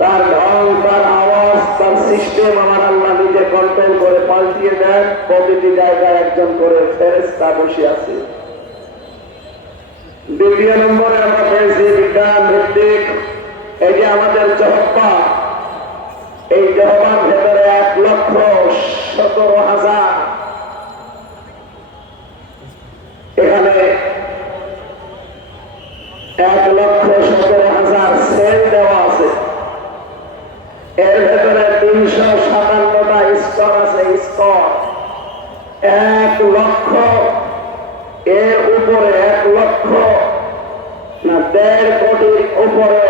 তার ঢং, তার আওয়াজ, তার সিস্টেম আমার আল্লাহ নিজে কন্ট্রোল করে পাল্টিয়ে দেন প্রতিটি জায়গায় একজন করে ফেরেস্তা বসে আছে। দ্বিতীয় নম্বরে আমরা পেয়েছি বিজ্ঞান ভিত্তিক। এই যে আমাদের জহব্বা, এই জহবার ভেতরে এক লক্ষ সতেরো হাজার এখানে এক লক্ষ সতেরো হাজার সেল দেওয়া আছে এর ভেতরে তিনশো সাতান্নটা স্তর আছে স্তর এক লক্ষ এর উপরে এক লক্ষ না দেড় কোটির উপরে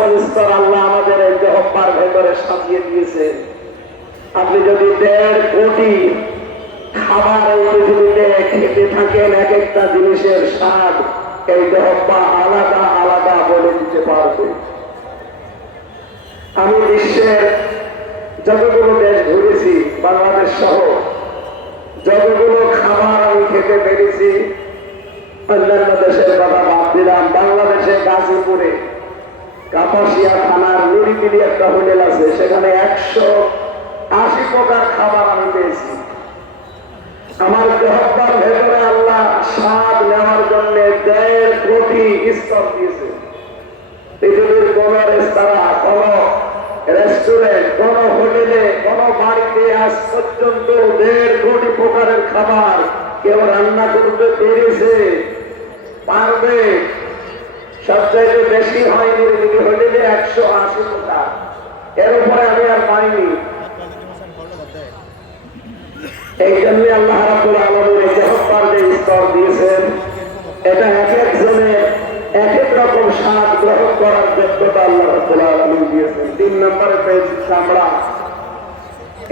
আশ্রাবল স্তর আল্লাহ আমাদের এই দেহব্বার ভেতরে সাজিয়ে দিয়েছে। আপনি যদি দেড় কোটি খাবার এই পৃথিবীতে খেতে থাকেন, এক একটা জিনিসের স্বাদ এই দেহব্বা আলাদা আলাদা বলে দিতে পারবে। আমি বিশ্বের যতগুলো দেশ ঘুরেছি, বাংলাদেশ সহ, যতগুলো খাবার আমি খেতে পেরেছি, অন্যান্য দেশের কথা বাদ দিলাম বাংলাদেশে গাজীপুরে কাপাসিয়া থানার নিরিবিলি একটা হোটেল আছে, সেখানে একশো আশি প্রকার খাবার আমি পেয়েছি। আমার দেহব্বার ভেতরে আল্লাহ স্বাদ নেওয়ার জন্য দেড় কোটি স্তর দিয়েছে। পৃথিবীর কোন রেস্তোরাঁ, কোন রেস্টুরেন্ট, কোন হোটেলে, কোন বাড়িতে আজ পর্যন্ত দেড় কোটি প্রকারের খাবার কেউ রান্না করতে পেরেছে। পারবে? সবচাইতে বেশি হয় নিরিবিলি হোটেলে একশো আশি প্রকার এর উপরে আমি আর পাইনি। এই জন্য আল্লাহ এই জহব্বার যে স্তর দিয়েছেন, এটা এক এক এক রকম স্বাদ গ্রহণ করার যোগ্যতা আল্লাহ আলামিন দিয়েছেন। তিন নম্বরে পেয়েছি চামড়া।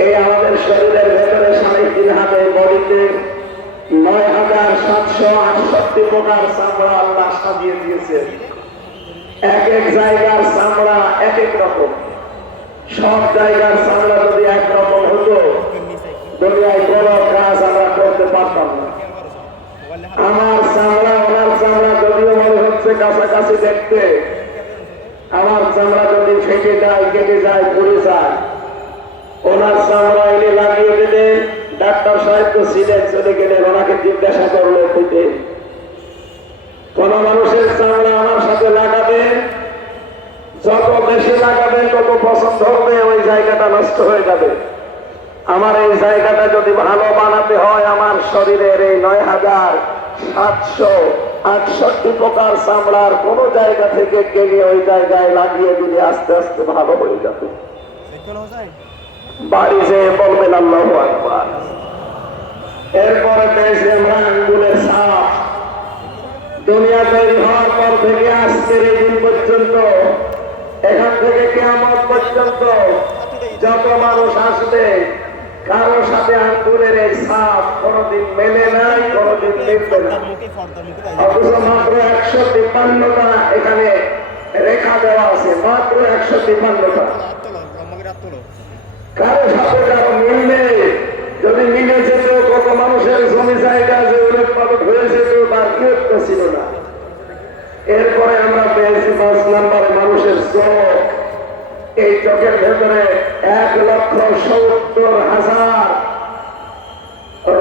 এই আমাদের শরীরের ভেতরে সাড়ে তিন হাতে বডিতে নয় হাজার সাতশো আটষট্টি প্রকার চামড়া আল্লাহ সাজিয়ে দিয়েছেন। এক এক জায়গার চামড়া এক এক রকম। সব জায়গার চামড়া যদি এক রকম হতো, দুনিয়ায় কোনো কাজ আমরা করতে পারতাম না। আমার চামড়া ওনার চামড়া যদিও মনে হচ্ছে কাছাকাছি দেখতে, আমার চামড়া যদি ফেটে যায়, কেটে যায়, পড়ে যায়, ওনার চামড়া এনে লাগিয়ে দিলেন ডাক্তার সাহেব তো ছিলেন, চলে গেলেন, ওনাকে জিজ্ঞাসা করল ফেটে কোন মানুষের চামড়া আমার সাথে লাগাবেন। যত বেশি লাগাবেন, তত পছন্দ হবে, ওই জায়গাটা নষ্ট হয়ে যাবে। আমার এই জায়গাটা যদি ভালো বানাতে হয়, আমার শরীরের এই নয় হাজার সাতশো আটষট্টি প্রকার চামড়ার কোন জায়গা থেকে কেনে ওই জায়গায় লাগিয়ে দিলে আস্তে আস্তে ভালো হয়ে যাবে। বাড়ি যেয়ে বলবেন, আল্লাহ আকবার। এরপরে আঙ্গুলের সাপ দুনিয়া তৈরি হওয়ার পর থেকে আজকের এই দিন পর্যন্ত, এখান থেকে কেমন পর্যন্ত যত মানুষ আসবে কারোর সাথে আঙ্গুলের এই সাপ কোনদিন মেলে নাই, কোনদিন মিলবে না। অথচ মাত্র একশো তিপ্পান্নটা এখানে রেখা দেওয়া আছে, মাত্র একশো তিপ্পান্নটা। কারও সাথে কারও মিল নেই যদি মিলে যেত কত মানুষের জমি জায়গা যে উলট পালট হয়ে বিরক্ত ছিল না। এরপরে আমরা পেয়েছি পাঁচ নাম্বারে মানুষের চোখ। এই চোখের ভেতরে এক লক্ষ সত্তর হাজার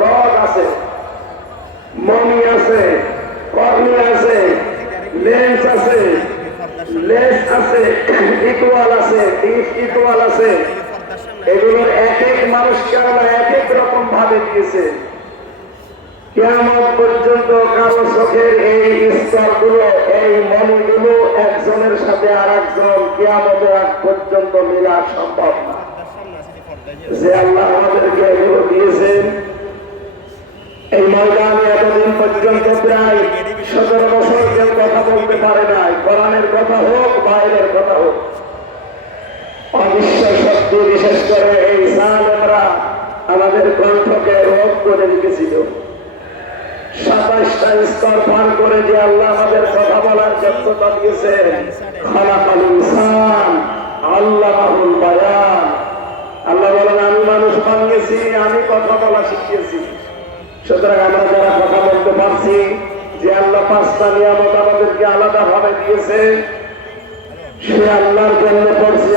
রড আছে মনি আছে, কর্নি আছে, লেন্স আছে লেন্স আছে, ইকুয়াল আছে ডিস ইকুয়াল আছে। এগুলোর এক এক মানুষকে আল্লাহ এক এক রকম ভাবে দিয়েছে। কেমন পর্যন্ত চোখের এই স্তরগুলো এই মনিগুলো একজনের সাথে আর একজন কেমন এক পর্যন্ত মিলা সম্ভব না। যে আল্লাহ আমাদেরকে এগুলো দিয়েছেন, এই ময়দানে এতদিন পর্যন্ত প্রায় সতেরো বছর কেউ কথা বলতে পারে নাই, কোরআনের কথা হোক, বাইরের কথা হোক। বেশি বিশেষ করে এই সালেমরা আমাদের কণ্ঠকে রোধ করে রেখেছিল। সাতাশটা স্তর পার করে যে আল্লাহ আমাদের কথা বলার যোগ্যতা দিয়েছেন খালাকাল ইনসান আল্লাহুল বায়ান। আল্লাহ বলেন, আমি মানুষ বানিয়েছি আমি কথা বলা শিখিয়েছি। সুতরাং আমরা যারা কথা বলতে পারছি, যে আল্লাহ পাঁচটা নিয়ামত আমাদেরকে আলাদা ভাবে দিয়েছে, সে আল্লাহর জন্য পড়ছি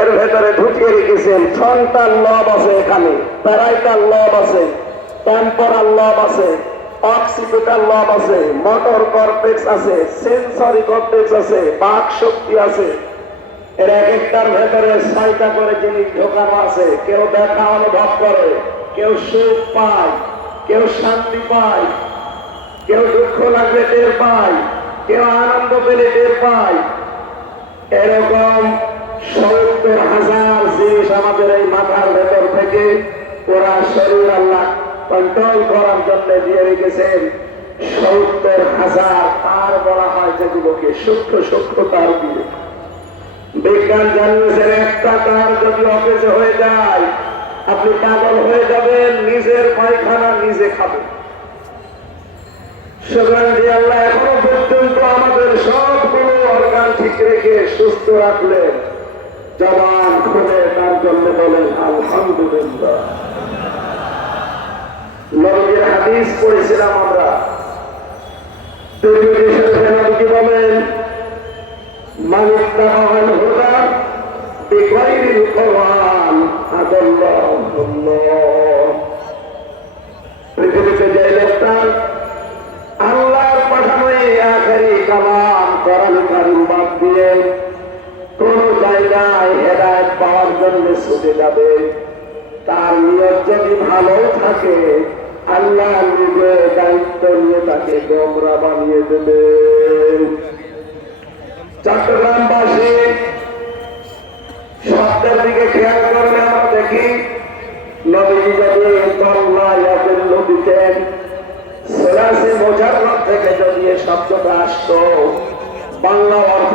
এর ভেতরে ঢুকিয়ে রেখেছেন ফ্রন্টাল লব আছে এখানে, প্যারাইটাল লব আছে, টেম্পোরাল লব আছে, অক্সিপিটাল লব আছে, মোটর কর্টেক্স আছে, সেন্সরি কর্টেক্স আছে, বাক শক্তি আছে। এর এক একটার ভেতরে করে জিনিস ঢোকানো আছে। কেউ ব্যথা অনুভব করে, কেউ সুখ পায়, কেউ শান্তি পায়, কেউ দুঃখ লাগলে টের পায়, কেউ আনন্দ পেলে টের পায়। এরকম সত্তর হাজার জিনিস আমাদের এই মাথার ভেতর থেকে ওরা শরীর আল্লাহ কন্ট্রোল করার জন্য দিয়ে রেখেছেন। সত্তর হাজার তার বলা হয় যেগুলোকে সূক্ষ্ম সূক্ষ্ম তার দিয়ে বিজ্ঞান জানিয়েছেন, একটা তার যদি হয়ে যায়, আপনি পাগল হয়ে যাবেন, নিজের পায়খানা নিজে খাবেন। সুতরাং যে আল্লাহ এখনও পর্যন্ত আমাদের সবগুলো অর্গান ঠিক রেখে সুস্থ রাখলেন। জন্য বলেন আলহামদুলিল্লাহ। হাদিস পড়েছিলাম আমরা। পৃথিবীতে যে লোকটা আল্লাহর পাঠানো এই আখেরি কালাম কোরআন কারিম বাদ দিয়ে কোন জায়গায় হেদায়ত পাওয়ার জন্য ছুটে যাবে। তার নিয়ত যদি ভালো থাকে, আল্লাহ নিজে দায়িত্ব নিয়ে তাকে গোমরা বানিয়ে দেবে। চট্টগ্রামবাসী শব্দের দিকে খেয়াল করলে আমরা দেখি নদীটি যদি কল্লা ইয়াদের দিতেন সেরাসি মোজাররব থেকে যদি শব্দটা আসতো বাংলা অর্থ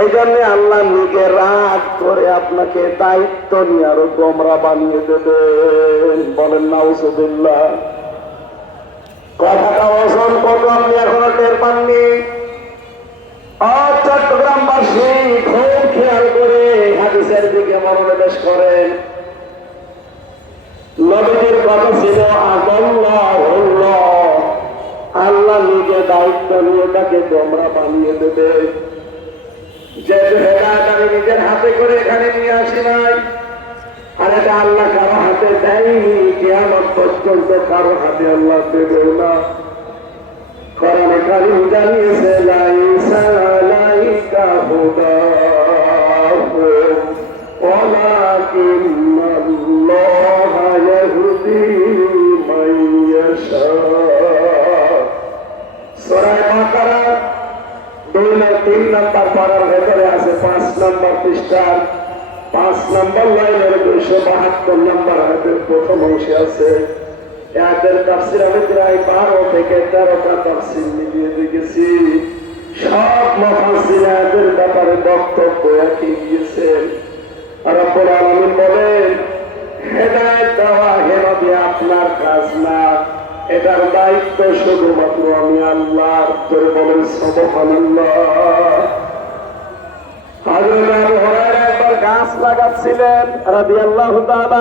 এই জন্য আল্লাহ নিজে রাগ করে আপনাকে দায়িত্ব নিয়ে আরও গোমরা বানিয়ে দেবেন। বলেন না নাউসুদুল্লাহ কথাটা অসন আপনি এখনও টের পাননি। চট্টগ্রামবাসী খুব খেয়াল করে হাদিসের দিকে মনোনিবেশ করেন। নবীদের কথা ছিল, আল্লাহ আল্লাহ নিজে দায়িত্ব নিয়ে তাকে তোমরা বানিয়ে দেবে। আমি নিজের হাতে করে এখানে নিয়ে আসি নাই, আর এটা আল্লাহ কারও হাতে দেয়নি, কেয়ামত পর্যন্ত কারও হাতে আল্লাহ দেবেও না। কারণ এখানে জানিয়েছে, লাইসা লাইকা হুদা ওলাকিন নম্বর পারার ভেতরে আছে পাঁচ নম্বর পৃষ্ঠার, পাঁচ নম্বর লাইনের দুইশো বাহাত্তর নম্বর হাতের প্রথম অংশে আছে। এদের তাফসির আমি প্রায় বারো থেকে তেরোটা তাফসির মিলিয়ে দেখেছি। সব মহাসিরাদের ব্যাপারে বক্তব্য একই গিয়েছেন রব্বুল আলামিন বলেন, হেদায়েত দেওয়া হে আপনার কাজ না। এটার দায়িত্ব শুধুমাত্র আমি আল্লাহ করে বলেন সবহানাল্লাহ। গাছ লাগাচ্ছিলেন রাদিয়াল্লাহু তাআলা